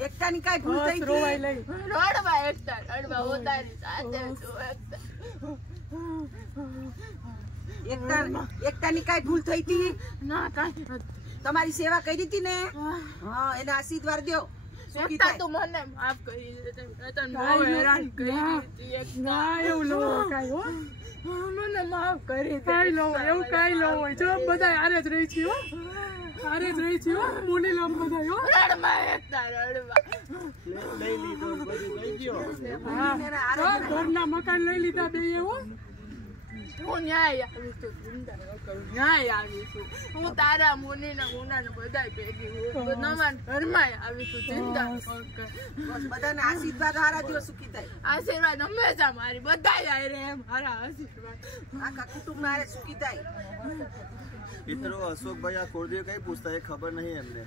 એકતા ની કઈ ભૂલ થઈ રોવાઈ લઈ રડવા રડવા ઉતારી સાથે એકતા ની કઈ ભૂલ થઈ હતી ના કાઈ તમારી સેવા કરી હતી ને હા એને આશીર્વાદ દો એકતા તું મને માફ કરી દે તને બહુ હેરાન કરી હતી એકતા એવું લો કાઈ હો મને માફ કરી દે કાઈ લો એવું કાઈ લો હોય જો બધા આરે જ રહી છે હો આરે જ રહી છે હો મુની લો બધા હો રડવા એકતા રડવા લઈ લીધો બધું લઈ ગયો હા ઘરના મકાન લઈ લીધા બે હો હું ન્યાય આવીશું ન્યાય આવીશું હું તારા મુની ને મુના ને બધા ભેગી હું નવા ઘરમાં આવીશું ચિંતા બસ બધાને આશીર્વાદ હારા દિયો સુખી થાય આશીર્વાદ હંમેશા મારી બધા રે મારા આશીર્વાદ આખા કુટુંબ ના સુખી થાય મિત્રો અશોકભાઈ આ કોળદેવ કઈ પૂછતા એ ખબર નહીં એમને